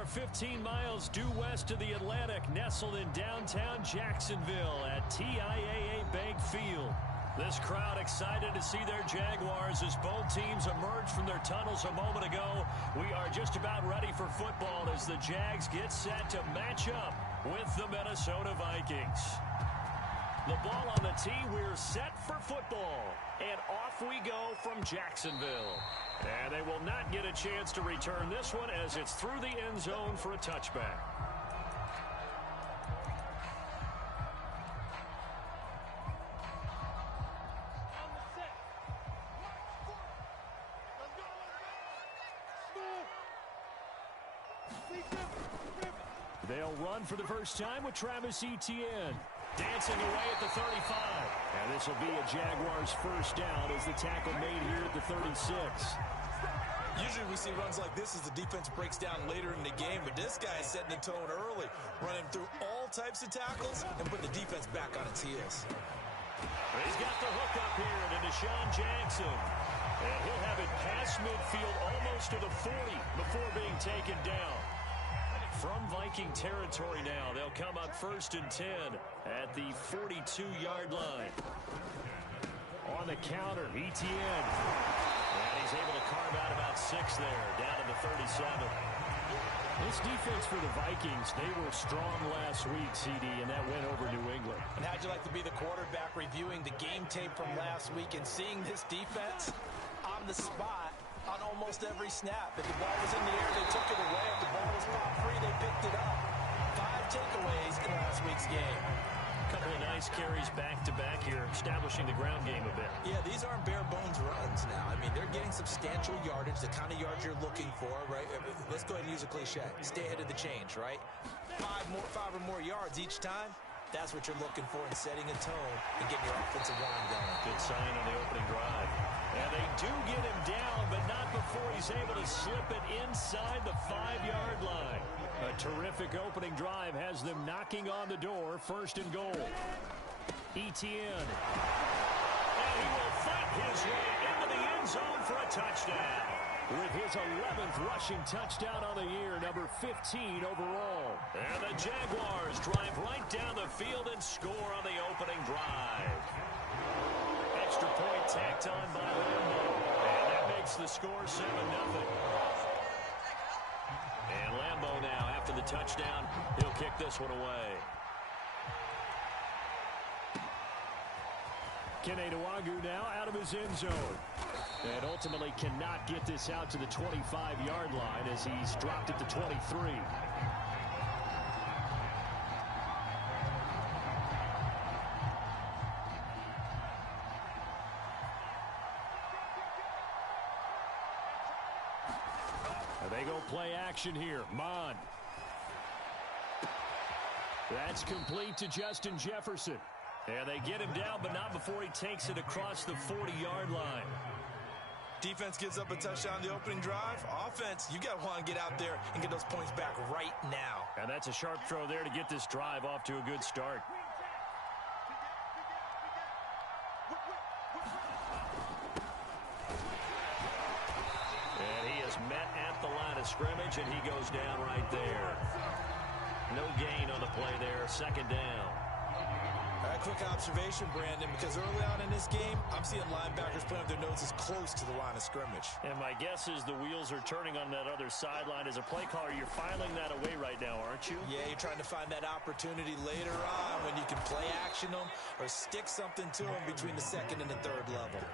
are 15 miles due west of the Atlantic, nestled in downtown Jacksonville at TIAA Bank Field. This crowd excited to see their Jaguars as both teams emerge from their tunnels a moment ago. We are just about ready for football as the Jags get set to match up with the Minnesota Vikings. The ball on the tee, we're set for football. And off we go from Jacksonville. And they will not get a chance to return this one as it's through the end zone for a touchback. They'll run for the first time with Travis Etienne. Dancing away at the 35. And this will be a Jaguars first down as the tackle made here at the 36. Usually we see runs like this as the defense breaks down later in the game, but this guy is setting the tone early, running through all types of tackles and putting the defense back on its heels. He's got the hook up here to Deshaun Jackson. And he'll have it past midfield almost to the 40 before being taken down. From Viking territory now, they'll come up 1st and 10 at the 42-yard line. On the counter, Etienne. And he's able to carve out about 6 there, down to the 37. This defense for the Vikings, they were strong last week, CD, and that went over New England. And how'd you like to be the quarterback reviewing the game tape from last week and seeing this defense on the spot on almost every snap? If the ball was in the air, they took it away. If the ball was popped free, they picked it up. 5 takeaways in last week's game. A couple of nice carries back-to-back here, establishing the ground game a bit. Yeah, these aren't bare-bones runs now. I mean, they're getting substantial yardage, the kind of yards you're looking for, right? Let's go ahead and use a cliche. Stay ahead of the change, right? 5 or more yards each time. That's what you're looking for in setting a tone and getting your offensive line going. Good sign on the opening drive. And they do get him down, but not before he's able to slip it inside the 5-yard line. A terrific opening drive has them knocking on the door, 1st and goal. Etienne. And he will fight his way into the end zone for a touchdown. With his 11th rushing touchdown on the year, number 15 overall. And the Jaguars drive right down the field and score on the opening drive. Extra point tacked on by Lambo. And that makes the score 7-0. And Lambo now, after the touchdown, he'll kick this one away. Kene Nwangwu now out of his end zone. And ultimately cannot get this out to the 25-yard line as he's dropped it to 23. They go play action here. Mon. That's complete to Justin Jefferson. And they get him down, but not before he takes it across the 40-yard line. Defense gives up a touchdown on the opening drive. Offense, you got to want to get out there and get those points back right now. And that's a sharp throw there to get this drive off to a good start. And he is met at the line of scrimmage, and he goes down right there. No gain on the play there, 2nd down. Quick observation, Brandon, because early on in this game, I'm seeing linebackers putting up their noses close to the line of scrimmage. And my guess is the wheels are turning on that other sideline. As a play caller, you're filing that away right now, aren't you? Yeah, you're trying to find that opportunity later on when you can play action them or stick something to them between the 2nd and the 3rd level.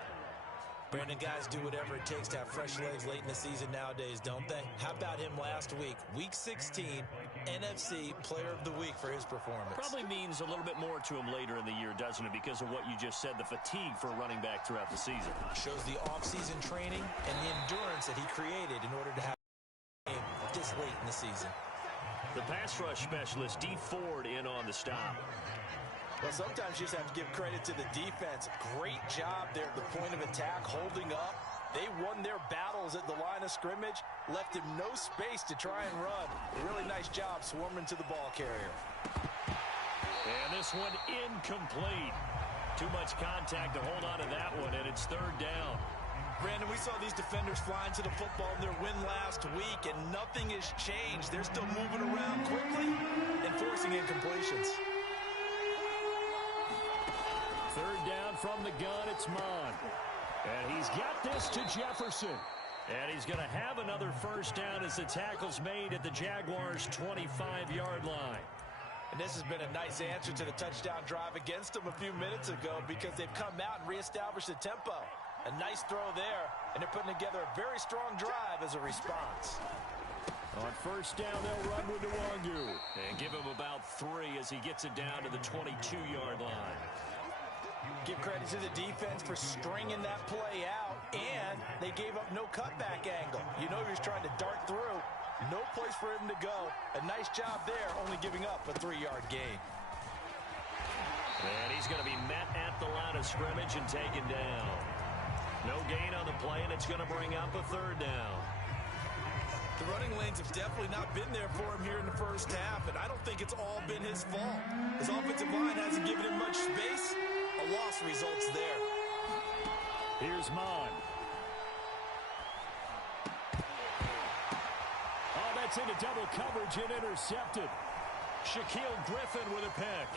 Brandon, guys do whatever it takes to have fresh legs late in the season nowadays, don't they? How about him last week? Week 16, NFC Player of the Week for his performance. Probably means a little bit more to him later in the year, doesn't it? Because of what you just said, the fatigue for a running back throughout the season. Shows the off-season training and the endurance that he created in order to have a game this late in the season. The pass rush specialist, D. Ford, in on the stop. Well, sometimes you just have to give credit to the defense. Great job there at the point of attack, holding up. They won their battles at the line of scrimmage, left him no space to try and run. A really nice job swarming to the ball carrier. And this one incomplete. Too much contact to hold on to that one, and it's 3rd down. Brandon, we saw these defenders flying to the football in their win last week, and nothing has changed. They're still moving around quickly and forcing incompletions. Third down from the gun, it's Mon. And he's got this to Jefferson. And he's going to have another first down as the tackle's made at the Jaguars' 25-yard line. And this has been a nice answer to the touchdown drive against them a few minutes ago because they've come out and reestablished the tempo. A nice throw there, and they're putting together a very strong drive as a response. On first down, they'll run with Nwangu and give him about 3 as he gets it down to the 22-yard line. Give credit to the defense for stringing that play out, and they gave up no cutback angle. You know he was trying to dart through. No place for him to go. A nice job there, only giving up a 3-yard gain. And he's going to be met at the line of scrimmage and taken down. No gain on the play, and it's going to bring up a third down. The running lanes have definitely not been there for him here in the first half, and I don't think it's all been his fault. His offensive line hasn't given him much space. A loss results there. Here's Mon. Oh, that's into double coverage and intercepted. Shaquille Griffin with a pick.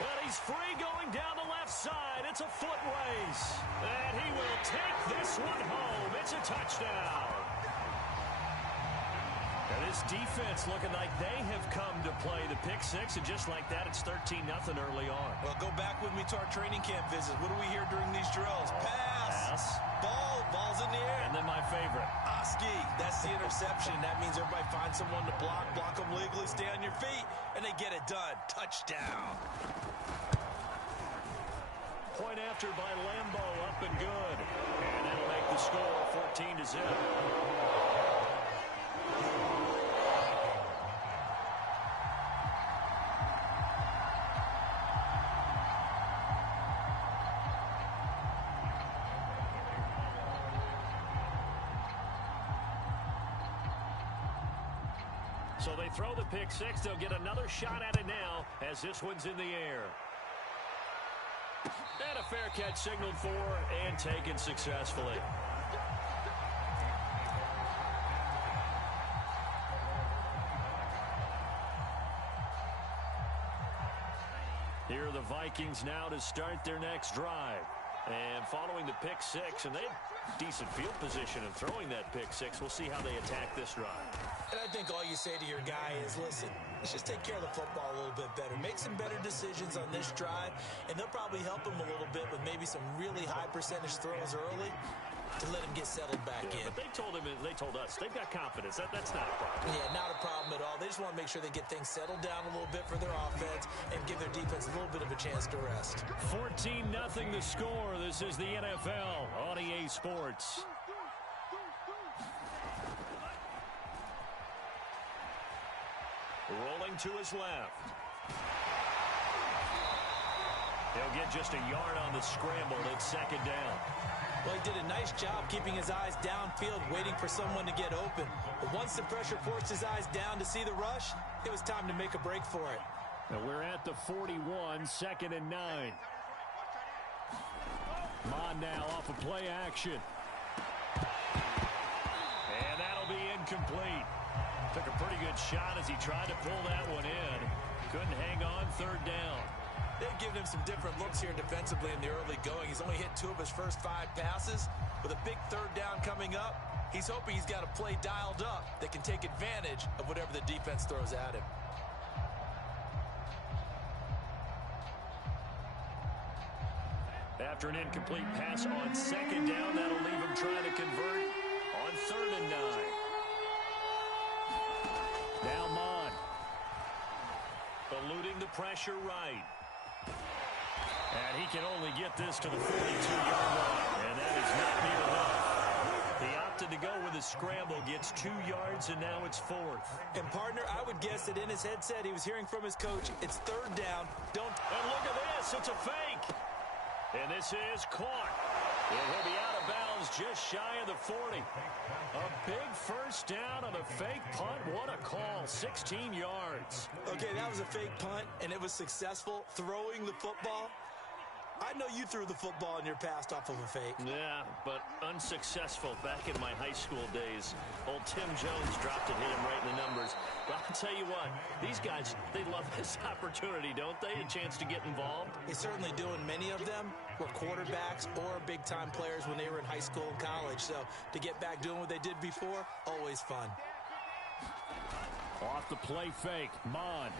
And he's free going down the left side. It's a foot race. And he will take this one home. It's a touchdown. And this defense looking like they have come to play the pick six. And just like that, it's 13-0 early on. Well, go back with me to our training camp visit. What do we hear during these drills? Pass. Ball's in the air. And then my favorite. Oski. That's the interception. That means everybody finds someone to block them legally, stay on your feet, and they get it done. Touchdown. Point after by Lambo, up and good. And that'll make the score 14-0. So they throw the pick six. They'll get another shot at it now as this one's in the air. And a fair catch signaled for and taken successfully. Here are the Vikings now to start their next drive. And following the pick six, and they had decent field position in throwing that pick six. We'll see how they attack this drive. And I think all you say to your guy is, listen, let's just take care of the football a little bit better. Make some better decisions on this drive, and they'll probably help him a little bit with maybe some really high percentage throws early to let him get settled back in. But they told us, they've got confidence. That's not a problem. Yeah, not a problem at all. They just want to make sure they get things settled down a little bit for their offense and give their defense a little bit of a chance to rest. 14-0 the score. This is the NFL on EA Sports. Rolling to his left. He'll get just a yard on the scramble. It's second down. Well, he did a nice job keeping his eyes downfield, waiting for someone to get open. But once the pressure forced his eyes down to see the rush, it was time to make a break for it. And we're at the 41, 2nd and 9. Mon now off of play action. And that'll be incomplete. Took a pretty good shot as he tried to pull that one in. Couldn't hang on, third down. They've given him some different looks here defensively in the early going. He's only hit 2 of his first 5 passes. With a big third down coming up, he's hoping he's got a play dialed up that can take advantage of whatever the defense throws at him. After an incomplete pass on second down, that'll leave him trying to convert on 3rd and 9. Now Mon. Eluding the pressure right. And he can only get this to the 42-yard line. And that is not near enough. He opted to go with a scramble, gets 2 yards, and now it's 4th. And, partner, I would guess that in his headset he was hearing from his coach, it's 3rd down. And look at this. It's a fake. And this is caught. It will be out of bounds just shy of the 40. A big first down on a fake punt. What a call. 16 yards. Okay, that was a fake punt, and it was successful throwing the football. I know you threw the football in your past off of a fake. Yeah, but unsuccessful back in my high school days. Old Tim Jones dropped it, hit him right in the numbers. But I'll tell you what, these guys, they love this opportunity, don't they? A chance to get involved. They certainly do, and many of them were quarterbacks or big-time players when they were in high school and college. So to get back doing what they did before, always fun. Off the play fake, Mond.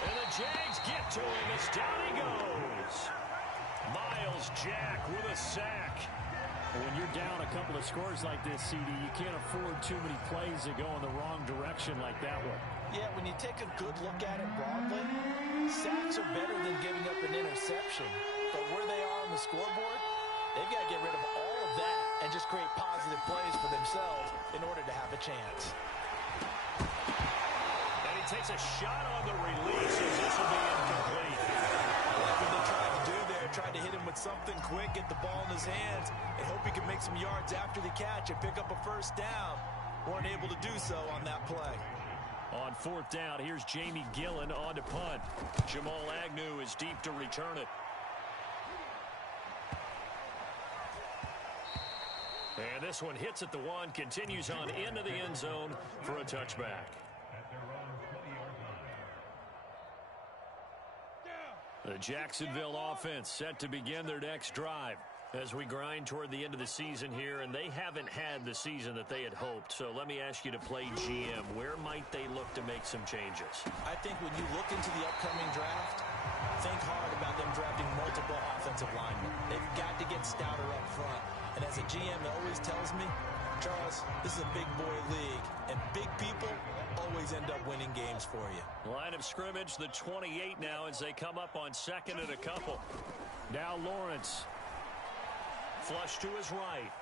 And the Jags get to him as down he goes. Miles Jack with a sack. When you're down a couple of scores like this, CD, you can't afford too many plays that go in the wrong direction like that one. Yeah, when you take a good look at it broadly, sacks are better than giving up an interception. But where they are on the scoreboard, they've got to get rid of all of that and just create positive plays for themselves in order to have a chance. Takes a shot on the release as this will be incomplete. That's what they tried to do there. Tried to hit him with something quick, get the ball in his hands, and hope he can make some yards after the catch and pick up a first down. Weren't able to do so on that play. On fourth down, here's Jamie Gillen on to punt. Jamal Agnew is deep to return it. And this one hits at the one, continues on into the end zone for a touchback. The Jacksonville offense set to begin their next drive as we grind toward the end of the season here, and they haven't had the season that they had hoped. So let me ask you to play GM. Where might they look to make some changes? I think when you look into the upcoming draft, think hard about them drafting multiple offensive linemen. They've got to get stouter up front. And as a GM always tells me, Charles, this is a big boy league, and big people always end up winning games for you. Line of scrimmage, the 28 now as they come up on second and a couple. Now Lawrence. Flush to his right.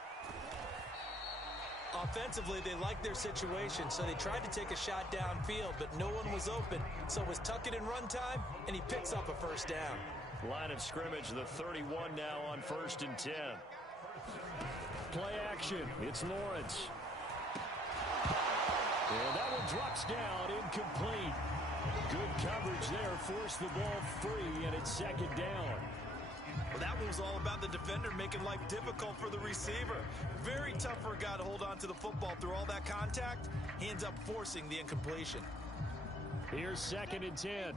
Offensively, they like their situation, so they tried to take a shot downfield, but no one was open. So it was tuck it in run time, and he picks up a first down. Line of scrimmage, the 31 now on 1st and 10. Play action. It's Lawrence. And that one drops down, incomplete. Good coverage there, forced the ball free, and it's second down. Well, that one was all about the defender making life difficult for the receiver. Very tough for a guy to hold on to the football through all that contact. He ends up forcing the incompletion. Here's 2nd and 10.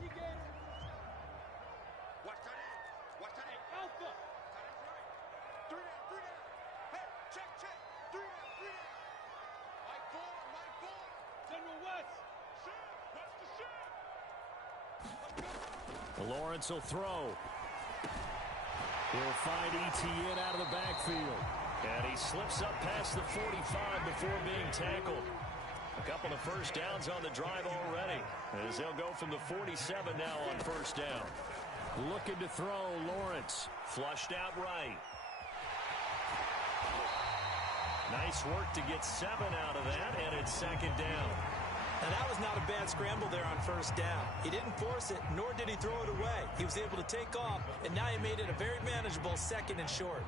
Lawrence will throw. He'll find Etienne out of the backfield. And he slips up past the 45 before being tackled. A couple of first downs on the drive already, as they'll go from the 47 now on 1st down. Looking to throw, Lawrence. Flushed out right. Nice work to get 7 out of that, and it's 2nd down. Now, that was not a bad scramble there on 1st down. He didn't force it, nor did he throw it away. He was able to take off, and now he made it a very manageable 2nd and short.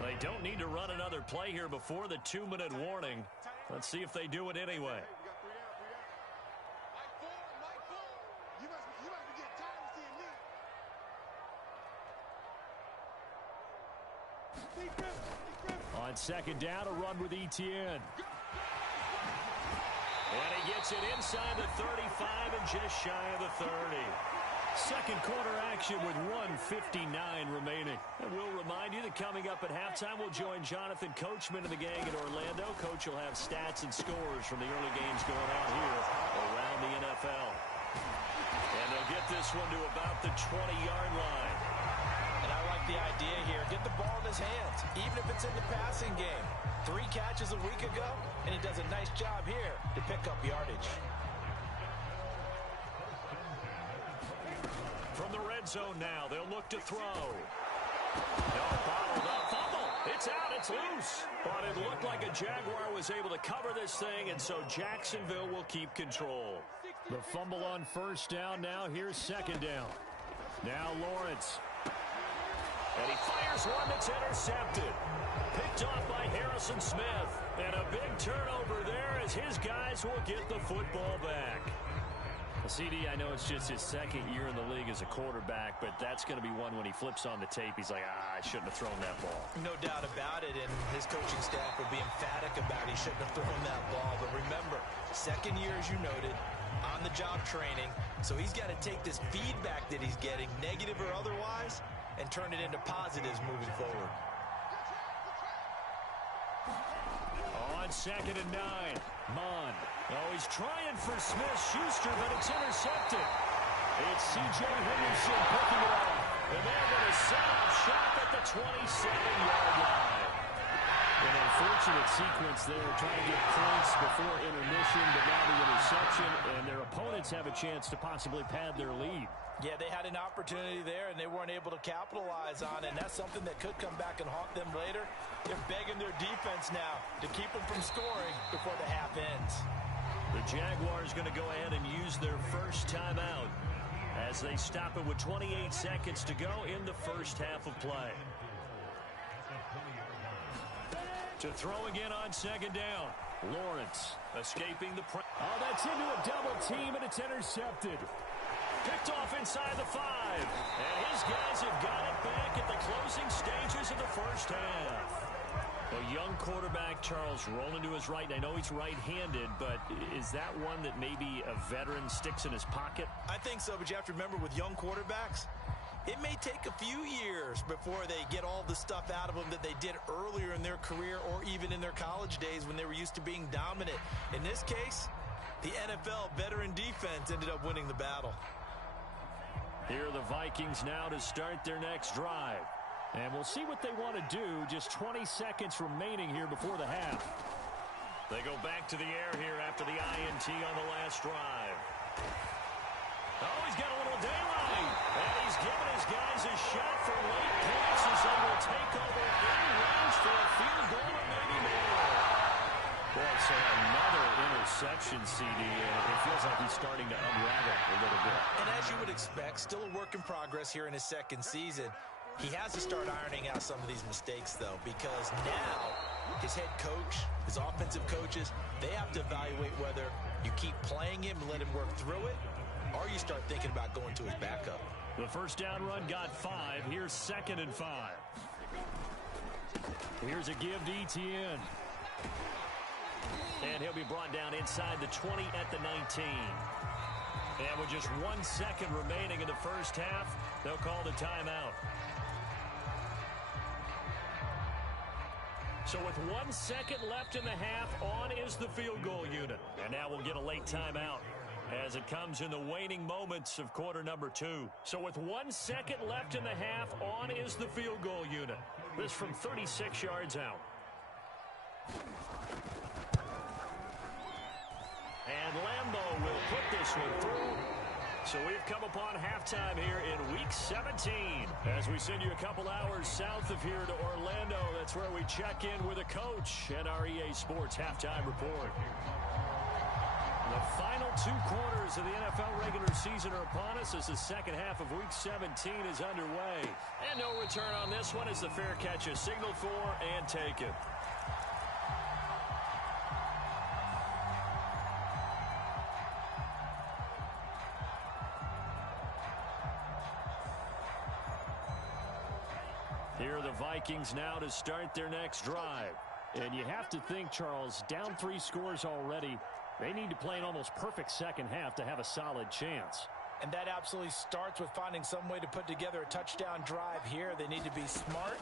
They don't need to run another play here before the 2-minute warning. Let's see if they do it anyway. On 2nd down, a run with Etienne. And he gets it inside the 35 and just shy of the 30. Second quarter action with 1:59 remaining. And we'll remind you that coming up at halftime, we'll join Jonathan Coachman and the gang in Orlando. Coach will have stats and scores from the early games going on here around the NFL. And they'll get this one to about the 20-yard line. And I like the idea here. Get the ball in his hands, even if it's in the passing game. 3 catches a week ago, and he does a nice job here to pick up yardage. From the red zone now, they'll look to throw. No, bottled up, fumble. It's out, it's loose. But it looked like a Jaguar was able to cover this thing, and so Jacksonville will keep control. The fumble on 1st down now. Here's 2nd down. Now Lawrence. And he fires one that's intercepted. Picked off by Harrison Smith. And a big turnover there as his guys will get the football back. CD, I know it's just his second year in the league as a quarterback, but that's going to be one when he flips on the tape, he's like, I shouldn't have thrown that ball. No doubt about it, and his coaching staff will be emphatic about he shouldn't have thrown that ball. But remember, second year, as you noted, on-the-job training, so he's got to take this feedback that he's getting, negative or otherwise, and turn it into positives moving forward. On 2nd and 9, Mon. Oh, he's trying for Smith-Schuster, but it's intercepted. It's C.J. Henderson picking it up. And they're going to set up shop at the 27-yard line. An unfortunate sequence there, trying to get points before intermission, but now the interception, and their opponents have a chance to possibly pad their lead. Yeah, they had an opportunity there, and they weren't able to capitalize on it, and that's something that could come back and haunt them later. They're begging their defense now to keep them from scoring before the half ends. The Jaguars going to go ahead and use their first timeout as they stop it with 28 seconds to go in the first half of play. To throw again on 2nd down. Lawrence escaping the pressure. Oh, that's into a double team, and it's intercepted. Picked off inside the 5. And his guys have got it back at the closing stages of the first half. A young quarterback, Charles, rolling to his right. I know he's right-handed, but is that one that maybe a veteran sticks in his pocket? I think so, but you have to remember with young quarterbacks, it may take a few years before they get all the stuff out of them that they did earlier in their career or even in their college days when they were used to being dominant. In this case, the NFL veteran defense ended up winning the battle. Here are the Vikings now to start their next drive. And we'll see what they want to do. Just 20 seconds remaining here before the half. They go back to the air here after the INT on the last drive. Oh, he's got a little daylight. And he's giving his guys a shot for late points as they will take over in range for a field goal or maybe more. Boy, so another interception, CD, and it feels like he's starting to unravel a little bit. And as you would expect, still a work in progress here in his second season. He has to start ironing out some of these mistakes, though, because now his head coach, his offensive coaches, they have to evaluate whether you keep playing him and let him work through it, or you start thinking about going to his backup. The first down run got 5. Here's 2nd and 5. Here's a give to Etienne. And he'll be brought down inside the 20 at the 19. And with just 1 second remaining in the first half, they'll call the timeout. So with 1 second left in the half, on is the field goal unit. And now we'll get a late timeout as it comes in the waning moments of quarter number 2. So with 1 second left in the half, on is the field goal unit. This from 36 yards out. And Lambeau will put this one through. So we've come upon halftime here in Week 17 as we send you a couple hours south of here to Orlando. That's where we check in with a coach and our EA Sports Halftime Report. The final 2 quarters of the NFL regular season are upon us as the second half of Week 17 is underway. And no return on this one as the fair catch is signaled for and taken. Here are the Vikings now to start their next drive. And you have to think, Charles, down 3 scores already. They need to play an almost perfect second half to have a solid chance. And that absolutely starts with finding some way to put together a touchdown drive here. They need to be smart,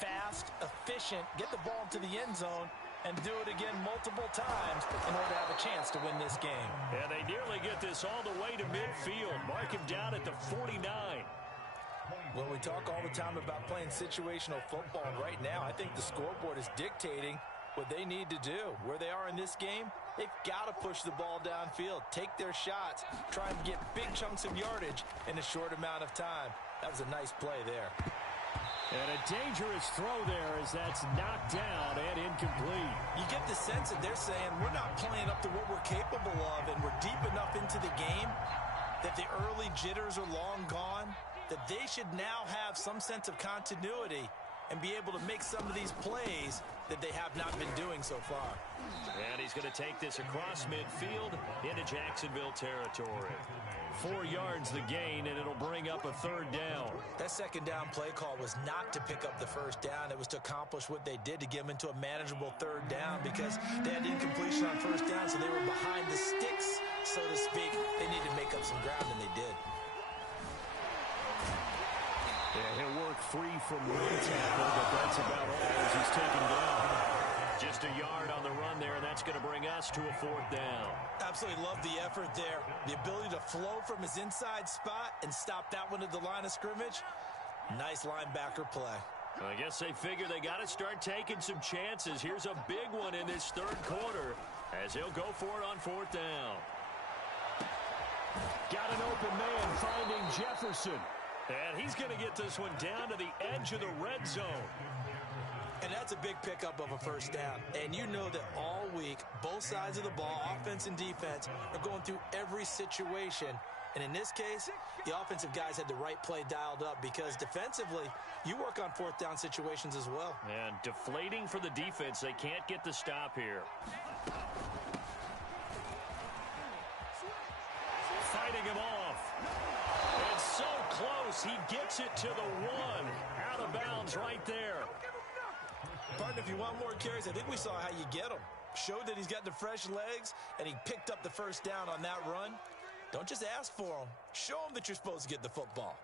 fast, efficient, get the ball to the end zone, and do it again multiple times in order to have a chance to win this game. And they nearly get this all the way to midfield. Mark him down at the 49. Well, we talk all the time about playing situational football. Right now, I think the scoreboard is dictating what they need to do. Where they are in this game, they've got to push the ball downfield, take their shots, try and get big chunks of yardage in a short amount of time. That was a nice play there. And a dangerous throw there as that's knocked down and incomplete. You get the sense that they're saying we're not playing up to what we're capable of, and we're deep enough into the game that the early jitters are long gone, that they should now have some sense of continuity and be able to make some of these plays that they have not been doing so far. And he's going to take this across midfield into Jacksonville territory. 4 yards the gain, and it'll bring up a third down. That second down play call was not to pick up the first down. It was to accomplish what they did, to get them into a manageable third down, because they had incompletion on first down, so they were behind the sticks, so to speak. They needed to make up some ground, and they did. Yeah, he'll work free from one tackle, but that's about all as he's taken down. Just a yard on the run there, and that's going to bring us to a fourth down. Absolutely love the effort there. The ability to flow from his inside spot and stop that one at the line of scrimmage. Nice linebacker play. I guess they figure they got to start taking some chances. Here's a big one in this third quarter as he'll go for it on fourth down. Got an open man finding Jefferson. And he's going to get this one down to the edge of the red zone. And that's a big pickup of a first down. And you know that all week, both sides of the ball, offense and defense, are going through every situation. And in this case, the offensive guys had the right play dialed up, because defensively, you work on fourth down situations as well. And deflating for the defense. They can't get the stop here. Fighting him off. And so close. He gets it to the 1. Out of bounds right there. Partner, if you want more carries, I think we saw how you get him. Showed that he's got the fresh legs, and he picked up the first down on that run. Don't just ask for him. Show him that you're supposed to get the football.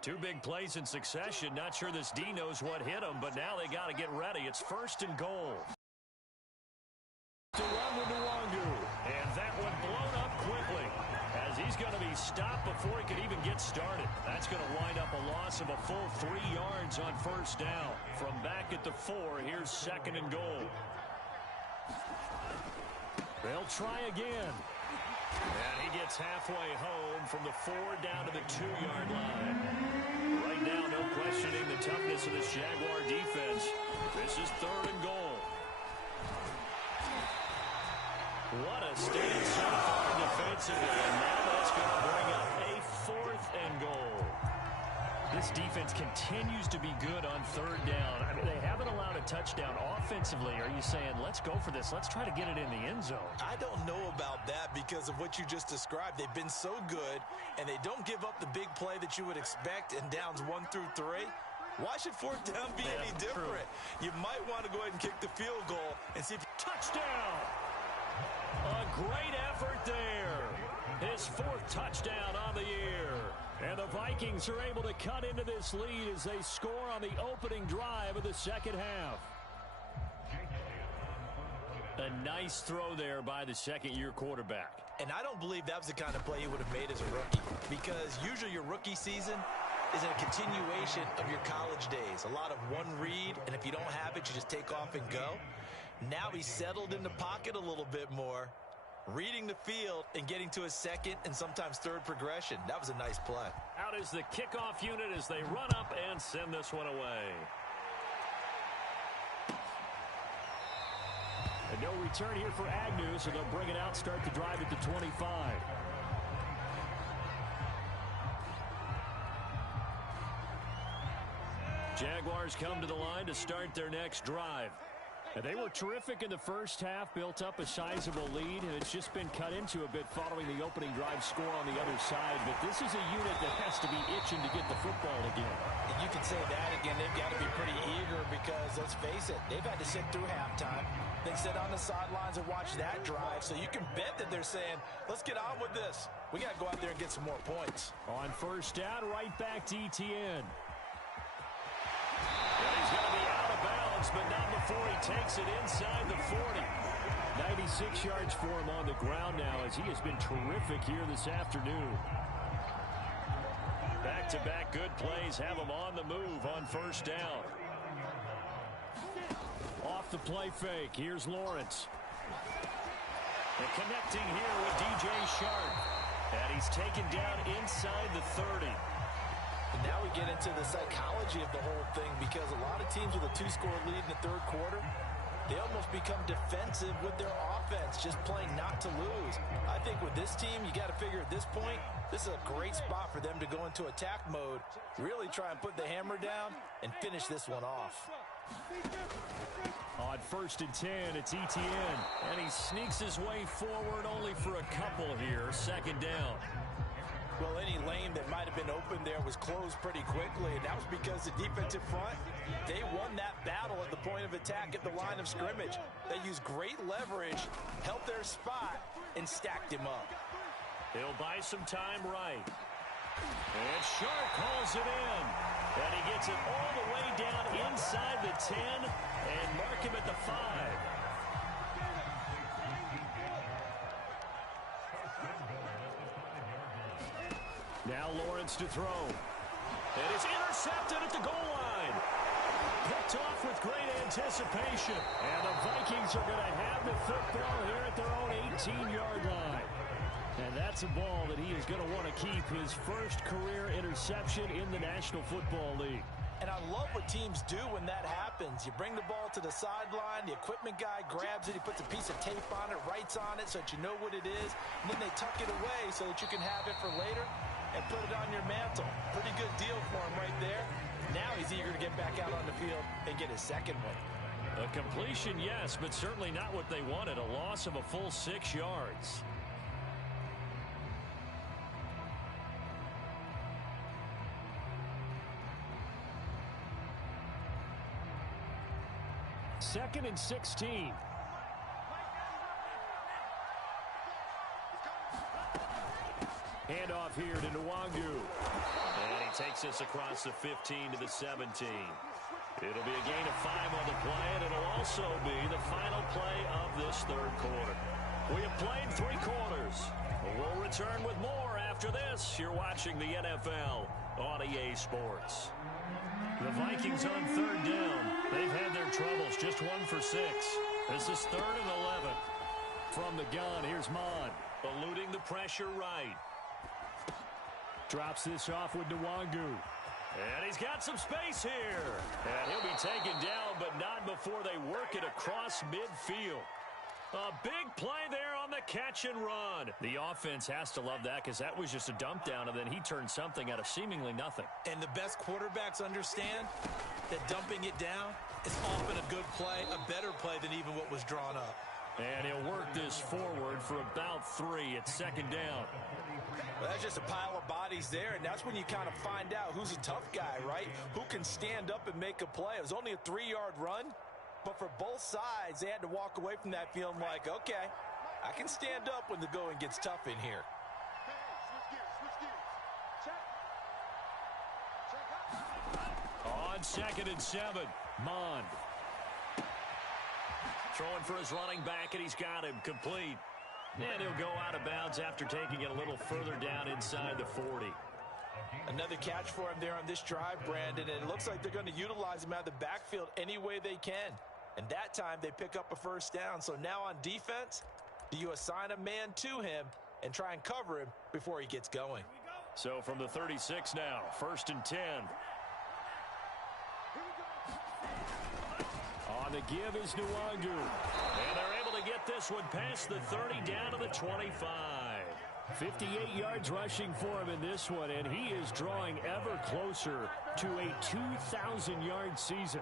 2 big plays in succession. Not sure this D knows what hit him, but now they got to get ready. It's 1st and goal. To run with Nwangu. And that one blown up quickly, as he's going to be stopped before he could even get started. That's going to wind up a loss of a full 3 yards on first down. From back at the 4, here's 2nd and goal. They'll try again. And he gets halfway home from the 4 down to the 2-yard line. Right now, no questioning the toughness of this Jaguar defense. This is 3rd and goal. What a stand so far defensively, and now that's going to bring up a 4th and goal. This defense continues to be good on 3rd down. I mean, they haven't allowed a touchdown. Offensively, are you saying, let's go for this, let's try to get it in the end zone? I don't know about that because of what you just described. They've been so good, and they don't give up the big play that you would expect in downs 1 through 3. Why should 4th down be any different? True. You might want to go ahead and kick the field goal and see if you... Touchdown! A great effort there. His 4th touchdown on the year. And the Vikings are able to cut into this lead as they score on the opening drive of the second half. A nice throw there by the second-year quarterback. And I don't believe that was the kind of play he would have made as a rookie, because usually your rookie season is a continuation of your college days. A lot of one read, and if you don't have it, you just take off and go. Now he's settled in the pocket a little bit more, reading the field and getting to his 2nd and sometimes 3rd progression. That was a nice play. Out is the kickoff unit as they run up and send this one away. And no return here for Agnew, so they'll bring it out, start the drive at the 25. Jaguars come to the line to start their next drive. And they were terrific in the first half, built up a sizable lead, and it's just been cut into a bit following the opening drive score on the other side. But this is a unit that has to be itching to get the football again. And you can say that again. They've got to be pretty eager because, let's face it, they've had to sit through halftime, then sit on the sidelines and watch that drive. So you can bet that they're saying, let's get on with this. We got to go out there and get some more points. On first down, right back to ETN. And he's going to be out of bounds, but not before he takes it inside the 40. 96 yards for him on the ground now, as he has been terrific here this afternoon. Back-to-back good plays have him on the move on first down. Off the play fake, here's Lawrence. And connecting here with DJ Sharp. And he's taken down inside the 30. And now we get into the psychology of the whole thing, because a lot of teams with a 2-score lead in the 3rd quarter, They almost become defensive with their offense, just playing not to lose. I think with this team, you got to figure at this point, this is a great spot for them to go into attack mode, really try and put the hammer down and finish this one off. On 1st and 10, it's Etienne, and he sneaks his way forward only for a couple here. 2nd down. Well, any lane that might have been open there was closed pretty quickly, and that was because the defensive front, they won that battle at the point of attack at the line of scrimmage. They used great leverage, held their spot, and stacked him up. He'll buy some time right. And Sharp calls it in. And he gets it all the way down inside the 10 and mark him at the 5. Now Lawrence to throw. And it's intercepted at the goal line. Picked off with great anticipation. And the Vikings are going to have the football here at their own 18-yard line. And that's a ball that he is going to want to keep, his first career interception in the National Football League. And I love what teams do when that happens. You bring the ball to the sideline, the equipment guy grabs it, he puts a piece of tape on it, writes on it so that you know what it is, and then they tuck it away so that you can have it for later and put it on your mantle. Pretty good deal for him right there. Now he's eager to get back out on the field and get his second one. A completion, yes, but certainly not what they wanted. A loss of a full 6 yards. Second and 16. Handoff here to Nwangu. And he takes this across the 15 to the 17. It'll be a gain of 5 on the play, and it'll also be the final play of this 3rd quarter. We have played 3 quarters. We'll return with more after this. You're watching the NFL on EA Sports. The Vikings on 3rd down. They've had their troubles, just 1 for 6. This is 3rd and 11. From the gun, here's Mon, eluding the pressure right. Drops this off with Nwangu. And he's got some space here. And he'll be taken down, but not before they work it across midfield. A big play there on the catch and run. The offense has to love that because that was just a dump down, and then he turned something out of seemingly nothing. And the best quarterbacks understand that dumping it down is often a good play, a better play than even what was drawn up. And he'll work this forward for about 3 at 2nd down. Well, that's just a pile of bodies there, and that's when you kind of find out who's a tough guy, right? Who can stand up and make a play. It was only a 3-yard run, but for both sides, they had to walk away from that feeling like, okay, I can stand up when the going gets tough in here. On 2nd and 7, Mon. Throwing for his running back, and he's got him complete. And he'll go out of bounds after taking it a little further down inside the 40. Another catch for him there on this drive, Brandon, and it looks like they're going to utilize him out of the backfield any way they can. And that time they pick up a 1st down. So now on defense, do you assign a man to him and try and cover him before he gets going? So from the 36 now, 1st and 10. On the give is Nwangu. And they're able to get this one past the 30 down to the 25. 58 yards rushing for him in this one, and he is drawing ever closer to a 2,000-yard season.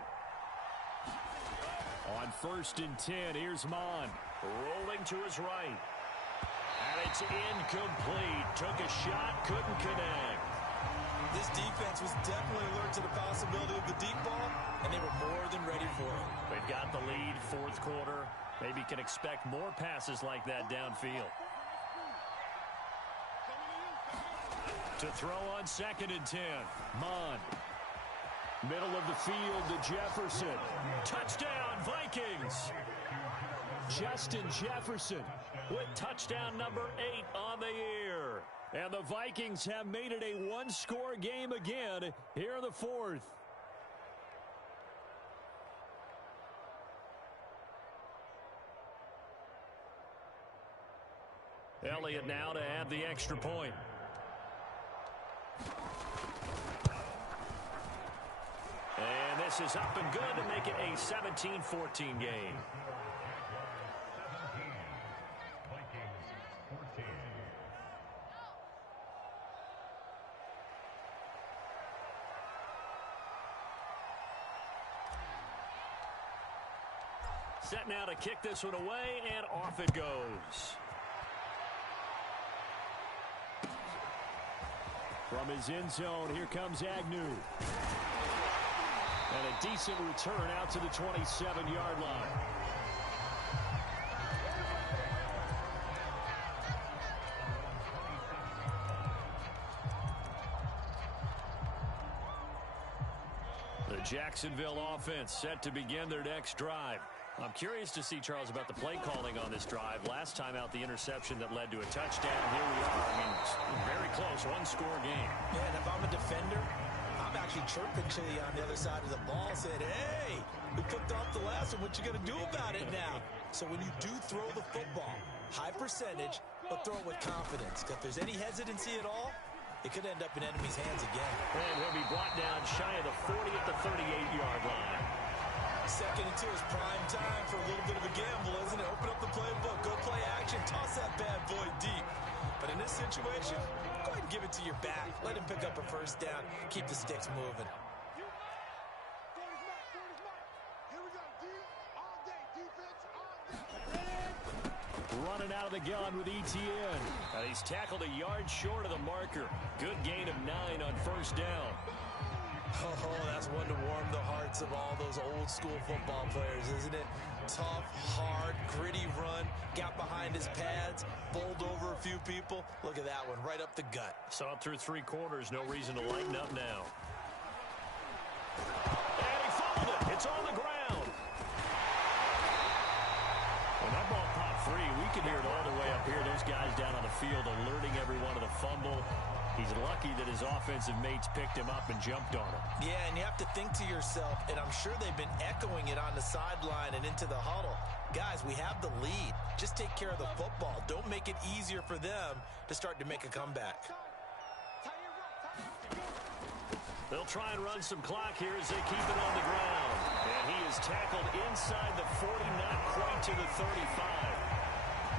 On 1st and 10, here's Mon. Rolling to his right. And it's incomplete. Took a shot, couldn't connect. This defense was definitely alert to the possibility of the deep ball, and they were more than ready for it. They've got the lead, 4th quarter. Maybe can expect more passes like that downfield. To throw on 2nd and 10, Mon. Middle of the field to Jefferson. Touchdown, Vikings! Justin Jefferson with touchdown number 8 on the year. And the Vikings have made it a 1-score game again here in the 4th. Elliott now to add the extra point. And this this is up and good to make it a 17-14 game. Set now to kick this one away, and off it goes. From his end zone, here comes Agnew. And a decent return out to the 27-yard line. The Jacksonville offense set to begin their next drive. I'm curious to see, Charles, about the play calling on this drive. Last time out, the interception that led to a touchdown. Here we are. I mean, very close, one-score game. Yeah, and if I'm a defender, I'm actually chirping to you on the other side of the ball, saying, hey, we picked off the last one. What you going to do about it now? So when you do throw the football, high percentage, but throw it with confidence. Because if there's any hesitancy at all, it could end up in enemy's hands again. And he'll be brought down shy of the 40 at the 38-yard line. 2nd and 2 is prime time for a little bit of a gamble, isn't it? Open up the playbook, go play action, toss that bad boy deep. But in this situation, go ahead and give it to your back. Let him pick up a first down. Keep the sticks moving. Running out of the gun with Etienne. And he's tackled a yard short of the marker. Good gain of 9 on first down. Oh, that's one to warm the hearts of all those old-school football players, isn't it? Tough, hard, gritty run, got behind his pads, bowled over a few people. Look at that one, right up the gut. Saw it through 3 quarters, no reason to lighten up now. And he fumbled it. It's on the ground. When that ball popped free, we could hear it all the way up here. Those guys down on the field alerting everyone of the fumble. He's lucky that his offensive mates picked him up and jumped on him. Yeah, and you have to think to yourself, and I'm sure they've been echoing it on the sideline and into the huddle. Guys, we have the lead. Just take care of the football. Don't make it easier for them to start to make a comeback. They'll try and run some clock here as they keep it on the ground. And he is tackled inside the 40, not quite to the 35.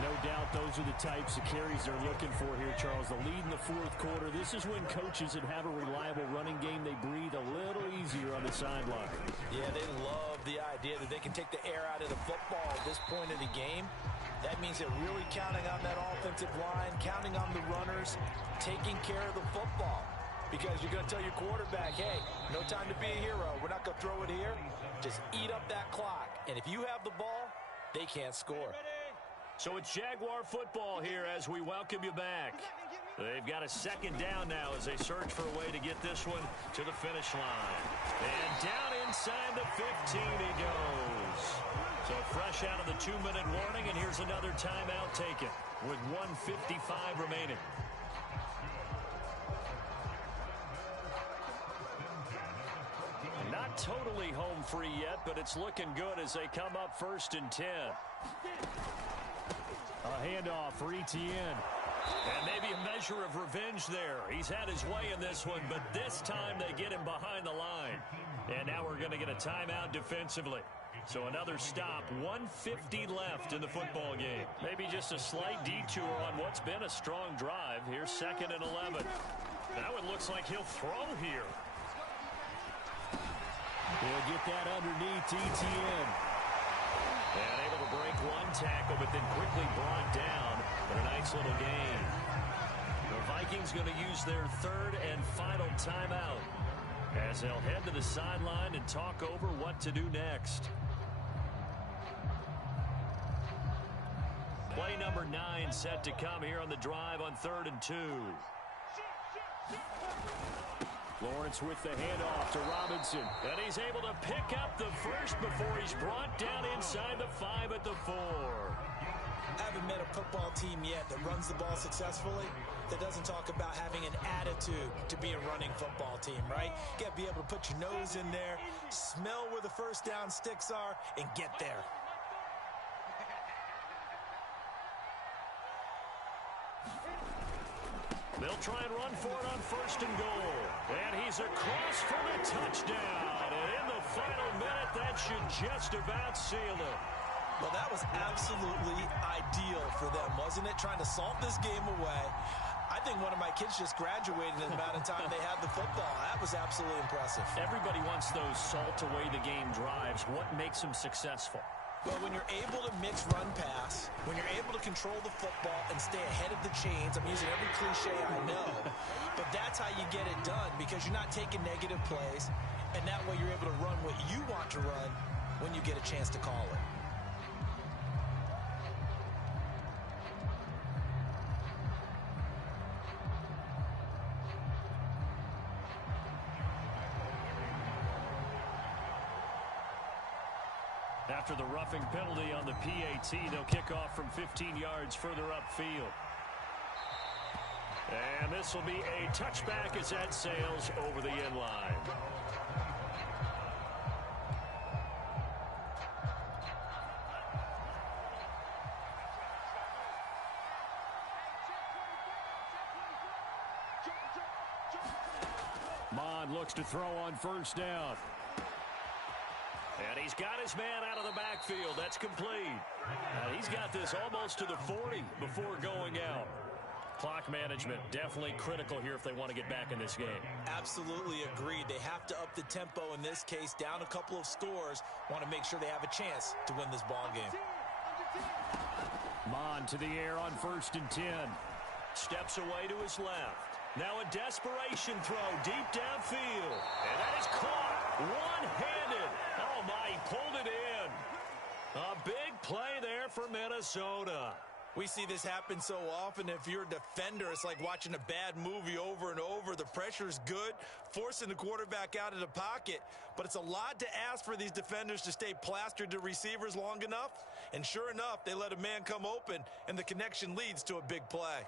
No doubt those are the types of carries they're looking for here, Charles. The lead in the 4th quarter. This is when coaches that have a reliable running game, they breathe a little easier on the sideline. Yeah, they love the idea that they can take the air out of the football at this point of the game. That means they're really counting on that offensive line, counting on the runners, taking care of the football. Because you're going to tell your quarterback, hey, no time to be a hero. We're not going to throw it here. Just eat up that clock. And if you have the ball, they can't score. So it's Jaguar football here as we welcome you back. They've got a 2nd down now as they search for a way to get this one to the finish line. And down inside the 15 he goes. So fresh out of the 2-minute warning, and here's another timeout taken with 1:55 remaining. Not totally home free yet, but it's looking good as they come up 1st and 10. A handoff for Etienne. And maybe a measure of revenge there. He's had his way in this one, but this time they get him behind the line. And now we're going to get a timeout defensively. So another stop, 1:50 left in the football game. Maybe just a slight detour on what's been a strong drive. Here's 2nd and 11. Now it looks like he'll throw here. He'll get that underneath Etienne. And able to break one tackle, but then quickly brought down. But a nice little gain. The Vikings going to use their 3rd and final timeout as they'll head to the sideline and talk over what to do next. Play number 9 set to come here on the drive on 3rd and 2. Lawrence with the handoff to Robinson. And he's able to pick up the first before he's brought down inside the 5 at the 4. I haven't met a football team yet that runs the ball successfully that doesn't talk about having an attitude to be a running football team, right? You got to be able to put your nose in there, smell where the first down sticks are, and get there. They'll try and run for it on 1st and goal. And he's across for the touchdown. And in the final minute, that should just about seal it. Well, that was absolutely ideal for them, wasn't it? Trying to salt this game away. I think one of my kids just graduated in the amount of time they had the football. That was absolutely impressive. Everybody wants those salt-away-the-game drives. What makes them successful? Well, when you're able to mix run-pass, when you're able to control the football and stay ahead of the chains, I'm using every cliche I know, but that's how you get it done because you're not taking negative plays, and that way you're able to run what you want to run when you get a chance to call it. After the roughing penalty on the PAT, they'll kick off from 15 yards further upfield. And this will be a touchback as that sails over the end line. Mond looks to throw on 1st down. And he's got his man out of the backfield. That's complete. He's got this almost to the 40 before going out. Clock management definitely critical here if they want to get back in this game. Absolutely agreed. They have to up the tempo in this case, down a couple of scores. Want to make sure they have a chance to win this ball game. Mond to the air on 1st and 10. Steps away to his left. Now a desperation throw deep downfield. And that is caught one-handed. Oh, my, he pulled it in. A big play there for Minnesota. We see this happen so often. If you're a defender, it's like watching a bad movie over and over. The pressure's good, forcing the quarterback out of the pocket. But it's a lot to ask for these defenders to stay plastered to receivers long enough. And sure enough, they let a man come open, and the connection leads to a big play.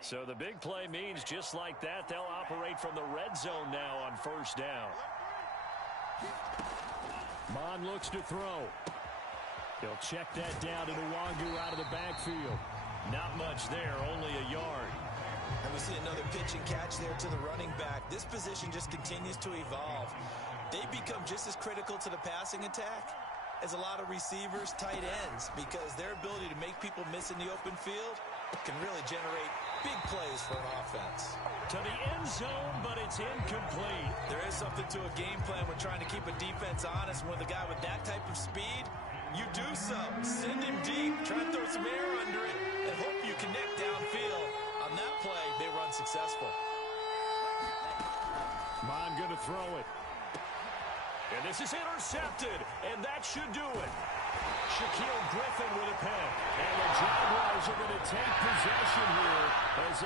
So the big play means just like that, they'll operate from the red zone now on 1st down. Mond looks to throw. He'll check that down to Nwangu out of the backfield. Not much there, only a yard. And we see another pitch and catch there to the running back. This position just continues to evolve. They become just as critical to the passing attack as a lot of receivers, tight ends, because their ability to make people miss in the open field can really generate big plays for an offense. To the end zone, but it's incomplete. There is something to a game plan when trying to keep a defense honest. With a guy with that type of speed, you do so. Send him deep. Try to throw some air under it and hope you connect downfield. On that play, they run successful. Mond going to throw it. And this is intercepted, and that should do it. Shaquille Griffin with a pick. And the Jaguars are going to take possession here as